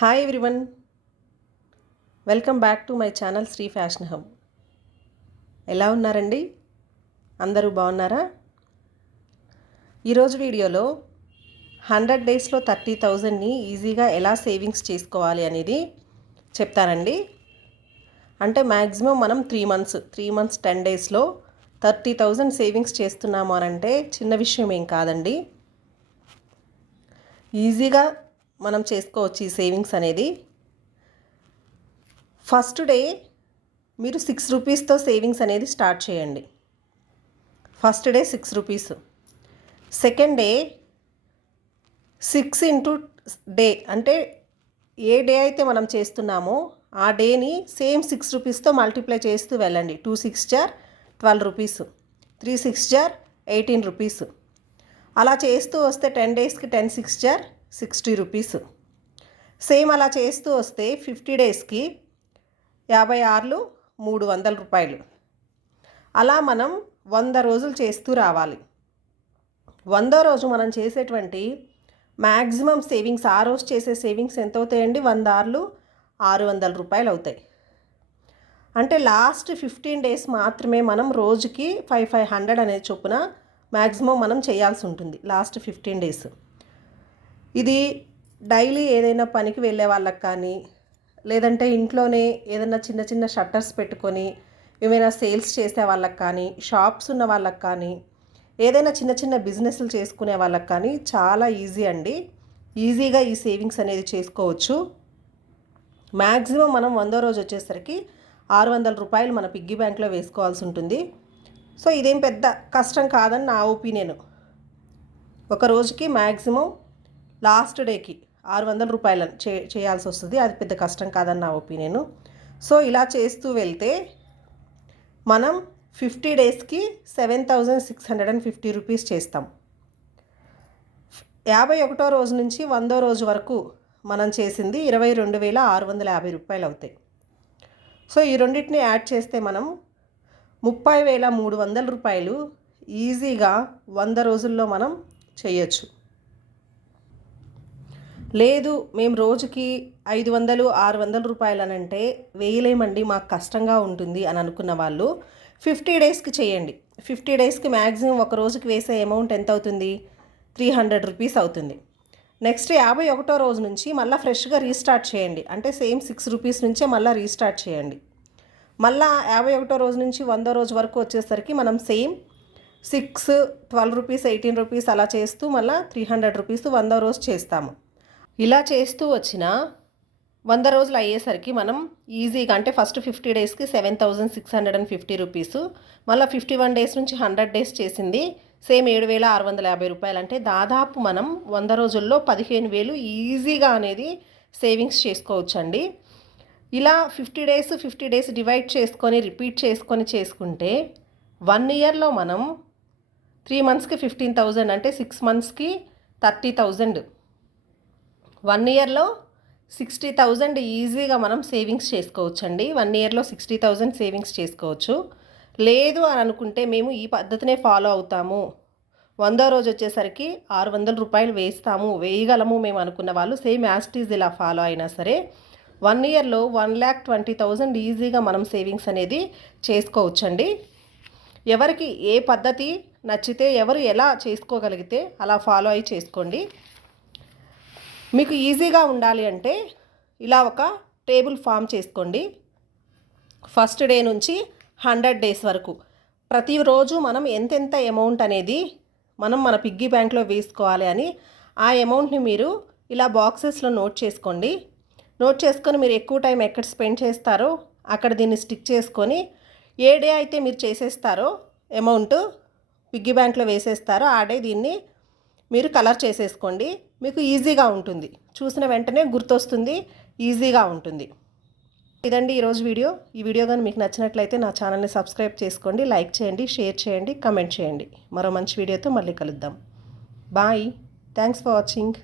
Hi everyone welcome back to my channel Sri fashion hub ఎలా ఉన్నారండి? అందరూ బాగున్నారా? ఈరోజు వీడియోలో హండ్రెడ్ డేస్లో థర్టీ థౌజండ్ని ఈజీగా ఎలా సేవింగ్స్ చేసుకోవాలి అనేది చెప్తానండి. అంటే మ్యాక్సిమం మనం three months three months ten డేస్లో థర్టీ థౌజండ్ సేవింగ్స్ చేస్తున్నాము అనంటే చిన్న విషయం ఏం కాదండి. ఈజీగా మనం చేసుకోవచ్చు ఈ సేవింగ్స్ అనేది. ఫస్ట్ డే మీరు సిక్స్ రూపీస్తో సేవింగ్స్ అనేది స్టార్ట్ చేయండి. First day six rupees. Second day six into day అంటే ఏ డే అయితే మనం చేస్తున్నామో ఆ డేని సేమ్ సిక్స్ రూపీస్తో మల్టిప్లై చేస్తూ వెళ్ళండి. Two six jar twelve rupees. Three six jar eighteen rupees. అలా చేస్తూ వస్తే టెన్ డేస్కి ten six jar sixty rupees. Same అలా చేస్తూ వస్తే ఫిఫ్టీ డేస్కి యాభై ఆరులు మూడు వందల రూపాయలు. అలా మనం వంద రోజులు చేస్తూ రావాలి. వందో రోజు మనం చేసేటువంటి మ్యాక్సిమం సేవింగ్స్ ఆ రోజు చేసే సేవింగ్స్ ఎంత అవుతాయండి? వంద ఆరులు ఆరు వందల రూపాయలు అవుతాయి. అంటే లాస్ట్ ఫిఫ్టీన్ డేస్ మాత్రమే మనం రోజుకి ఫైవ్ ఫైవ్ హండ్రెడ్ అనేది చొప్పున మ్యాక్సిమం మనం చేయాల్సి ఉంటుంది లాస్ట్ ఫిఫ్టీన్ డేస్. ఇది డైలీ ఏదైనా పనికి వెళ్ళే వాళ్ళకి కానీ లేదంటే ఇంట్లోనే ఏదైనా చిన్న చిన్న షట్టర్స్ పెట్టుకొని ఏమైనా సేల్స్ చేసే వాళ్ళకి కానీ షాప్స్ ఉన్న వాళ్ళకి కానీ ఏదైనా చిన్న చిన్న బిజినెస్లు చేసుకునే వాళ్ళకి కానీ చాలా ఈజీ అండి. ఈజీగా ఈ సేవింగ్స్ అనేది చేసుకోవచ్చు. మ్యాక్సిమం మనం వందో రోజు వచ్చేసరికి ఆరు వందల రూపాయలు మన పిగ్గీ బ్యాంక్లో వేసుకోవాల్సి ఉంటుంది. సో ఇదేం పెద్ద కష్టం కాదని నా ఒపీనియన్. ఒక రోజుకి మ్యాక్సిమం లాస్ట్ డేకి ఆరు వందల రూపాయలు చే చేయాల్సి వస్తుంది. అది పెద్ద కష్టం కాదని నా ఒపీనియన్. సో ఇలా చేస్తూ వెళ్తే మనం ఫిఫ్టీ డేస్కి seven thousand six hundred and fifty rupees చేస్తాం. యాభై ఒకటో రోజు నుంచి వందో రోజు వరకు మనం చేసింది ఇరవై రెండు వేల ఆరు వందల యాభై రూపాయలు అవుతాయి. సో ఈ రెండింటిని యాడ్ చేస్తే మనం ముప్పై వేల మూడు వందల రూపాయలు ఈజీగా వంద రోజుల్లో మనం చేయొచ్చు. లేదు మేము రోజుకి ఐదు వందలు ఆరు వందల రూపాయలు అని అంటే వేయలేమండి మాకు కష్టంగా ఉంటుంది అని అనుకున్న వాళ్ళు. ఫిఫ్టీ డేస్కి చేయండి. ఫిఫ్టీ డేస్కి మ్యాక్సిమం ఒక రోజుకి వేసే అమౌంట్ ఎంత అవుతుంది త్రీ హండ్రెడ్ రూపీస్ అవుతుంది. నెక్స్ట్ యాభై ఒకటో రోజు నుంచి మళ్ళీ ఫ్రెష్గా రీస్టార్ట్ చేయండి. అంటే సేమ్ సిక్స్ రూపీస్ నుంచే మళ్ళీ రీస్టార్ట్ చేయండి. మళ్ళీ యాభై ఒకటో రోజు నుంచి వందో రోజు వరకు వచ్చేసరికి మనం same six twelve rupees eighteen rupees అలా చేస్తూ మళ్ళీ త్రీ హండ్రెడ్ రూపీస్ వందో రోజు చేస్తాము. ఇలా చేస్తూ వచ్చిన వంద రోజులు అయ్యేసరికి మనం ఈజీగా అంటే ఫస్ట్ ఫిఫ్టీ డేస్కి seven thousand six hundred and fifty rupees మళ్ళీ ఫిఫ్టీ వన్ డేస్ నుంచి హండ్రెడ్ డేస్ చేసింది. సేమ్ ఏడు వేల ఆరు వందల యాభై రూపాయలు. అంటే దాదాపు మనం వంద రోజుల్లో పదిహేను వేలు ఈజీగా అనేది సేవింగ్స్ చేసుకోవచ్చండి. ఇలా fifty days fifty days divide చేసుకొని రిపీట్ చేసుకొని చేసుకుంటే వన్ ఇయర్లో మనం త్రీ మంత్స్కి ఫిఫ్టీన్ థౌజండ్ అంటే సిక్స్ మంత్స్కి థర్టీ థౌజండ్ వన్ ఇయర్లో సిక్స్టీ థౌజండ్ ఈజీగా మనం సేవింగ్స్ చేసుకోవచ్చు అండి వన్ ఇయర్లో సిక్స్టీ థౌజండ్ సేవింగ్స్ చేసుకోవచ్చు. లేదు అని అనుకుంటే మేము ఈ పద్ధతినే ఫాలో అవుతాము. వందో రోజు వచ్చేసరికి ఆరు వందల రూపాయలు వేస్తాము వేయగలము మేము అనుకున్న వాళ్ళు. సేమ్ యాస్టీజ్ ఇలా ఫాలో అయినా సరే వన్ ఇయర్లో వన్ ల్యాక్ ట్వంటీ థౌజండ్ ఈజీగా మనం సేవింగ్స్ అనేది చేసుకోవచ్చండి. ఎవరికి ఏ పద్ధతి నచ్చితే ఎవరు ఎలా చేసుకోగలిగితే అలా ఫాలో అయ్యి చేసుకోండి. మీకు ఈజీగా ఉండాలి అంటే ఇలా ఒక టేబుల్ ఫామ్ చేసుకోండి. ఫస్ట్ డే నుంచి హండ్రెడ్ డేస్ వరకు ప్రతిరోజు మనం ఎంతెంత అమౌంట్ అనేది మనం మన పిగ్గీ బ్యాంక్లో వేసుకోవాలి అని ఆ అమౌంట్ని మీరు ఇలా బాక్సెస్లో నోట్ చేసుకోండి. నోట్ చేసుకొని మీరు ఎక్కువ టైం ఎక్కడ స్పెండ్ చేస్తారో అక్కడ దీన్ని స్టిక్ చేసుకొని ఏ డే అయితే మీరు చేసేస్తారో అమౌంట్ పిగ్గీ బ్యాంక్లో వేసేస్తారో ఆ డే దీన్ని మీరు కలర్ చేసేసుకోండి. మీకు ఈజీగా ఉంటుంది. చూసిన వెంటనే గుర్తొస్తుంది. ఈజీగా ఉంటుంది. ఇదండి ఈరోజు వీడియో. ఈ వీడియో కానీ మీకు నచ్చినట్లయితే నా ఛానల్ని సబ్స్క్రైబ్ చేసుకోండి. లైక్ చేయండి షేర్ చేయండి కమెంట్ చేయండి. మరో మంచి వీడియోతో మళ్ళీ కలుద్దాం. బాయ్. Thanks for watching.